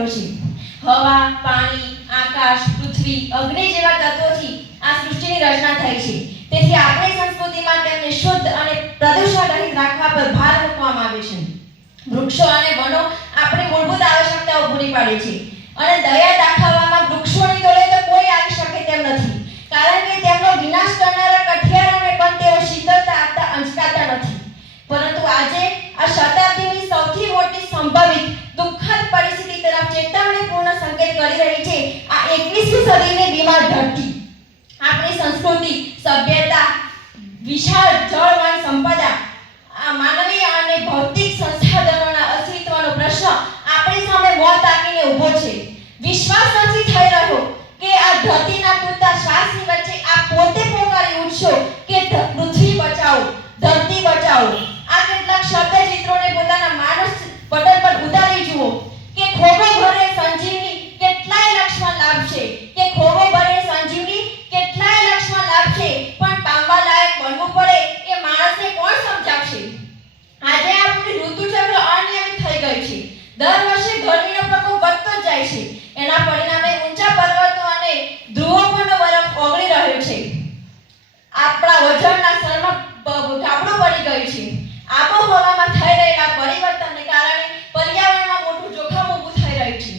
રહ્યો છે હવા, પાણી, આકાશ, પૃથ્વી, અગ્નિ જેવા તત્વોથી આ સૃષ્ટિની રચના થઈ છે. તેથી આપણી સંસ્કૃતિમાં તેમને શુદ્ધ અને પ્રદૂષણ રહિત રાખવા પર ભાર મૂકવામાં આવે છે. વૃક્ષો અને વનો આપણી મૂળભૂત આવશ્યકતાઓ પૂરી પાડે છે. અને દયા દાખવવામાં વૃક્ષોની તોલે તો કોઈ આવી શકે તેમ નથી. કારણ કે તેમનો વિનાશ કરનારા કઠિયારોને પણ તેઓ શીતળતા આપતા અંચકાતા નથી. પરંતુ આજે આ 21મી સદીની બીમાર ધરતી. આપણી સંસ્કૃતિ સભ્યતા વિશાળ જળવાન સંપદા આ માનવીય અને ભૌતિક આપણા વજનના સ્તરમાં ગાબડું પડી ગયું છે. આબોહવામાં થઈ રહેલા પરિવર્તનને કારણે પર્યાવરણમાં મોટું જોખમ ઊભું થઈ રહ્યું છે.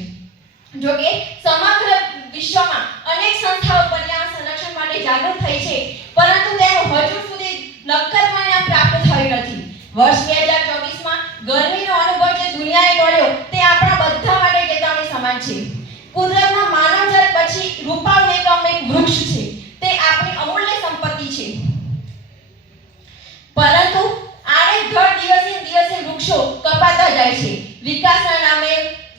જોકે સમગ્ર વિશ્વમાં અનેક સંસ્થાઓ પર્યાવરણ સંરક્ષણ માટે જાગૃત થઈ છે, પરંતુ તેનું હજુ સુધી નક્કર પરિણામ પ્રાપ્ત થયું નથી. વર્ષ બે હજાર ચોવીસમાં ગરમીનો અનુભવ જે દુનિયાએ કર્યો, તે આપણા બધા માટે ચેતવણી સમાન છે. કુદરતના માનવજાત પછી એકમ એક વૃક્ષ છે. તે આપણી અમૂલ્ય સંપત્તિ છે. પરંતુ આડેધડ દિવસે દિવસે વૃક્ષો કપાતા જાય છે. વિકાસના નામે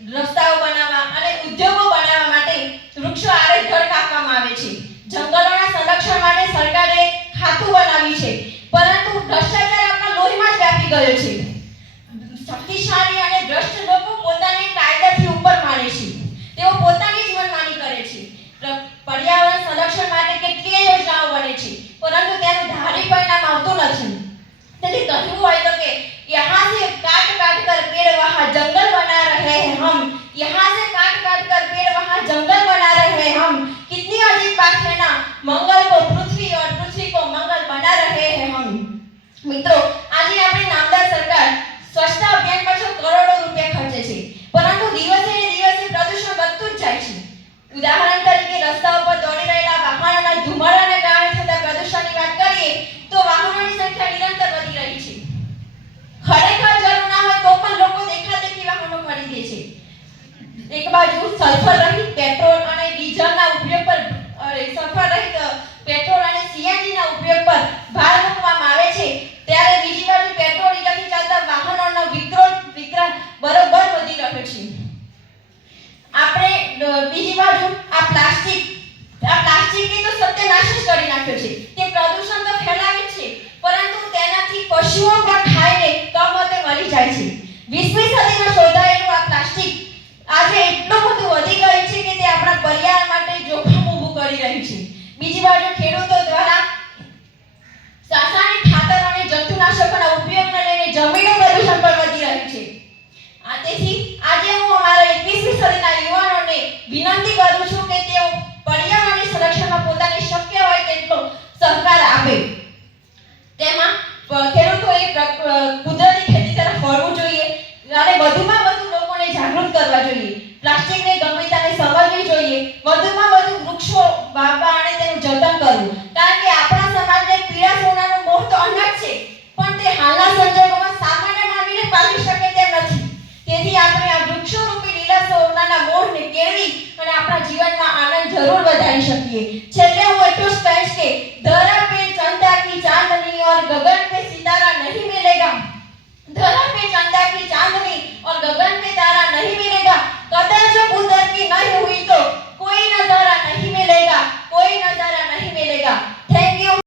રસ્તાઓ બનાવવા અને ઉદ્યોગો બનાવવા માટે વૃક્ષો આડેધડ કાપવામાં આવે છે. જંગલોના સંરક્ષણ માટે સરકારે ખાતું બનાવ્યું છે. પરંતુ ભ્રષ્ટાચાર આપણા લોહીમાં જ વ્યાપી ગયો છે. મિત્રો નાખ્યો છે. તે પ્રદૂષણ તો ફેલાવે છે, પરંતુ તેનાથી પશુઓ પણ ખાઈને કમોતે મરી જાય છે. 20મી સદીમાં શોધાયેલું આ પ્લાસ્ટિક આજે એટલું બધું વધી ગયું છે કે તે આપણા પર્યાવરણ માટે જોખમ ઊભું કરી રહ્યું છે. બીજી બાજુ ખેડૂતો કુદરતી ખેતી તરફ વળવું જોઈએ અને વધુમાં વધુ લોકોને જાગૃત કરવા જોઈએ. પ્લાસ્ટિકની ગંભીરતાને સમજવી જોઈએ. વધુમાં વધુ વૃક્ષો વાવવા અને તેનું જતન કરવું. કારણ કે આપણા સમાજને પીળા સોનાનો મોહ તો અનટ છે, પણ તે હાલના સંજોગોમાં સામાન્ય માનવીને પામી શકે તેમ નથી. તેથી આપણે આ વૃક્ષો રૂપી લીલા સોનાના મોહને કેળવી અને આપણા જીવનમાં આનંદ જરૂર વધારી શકીએ. છેલ્લે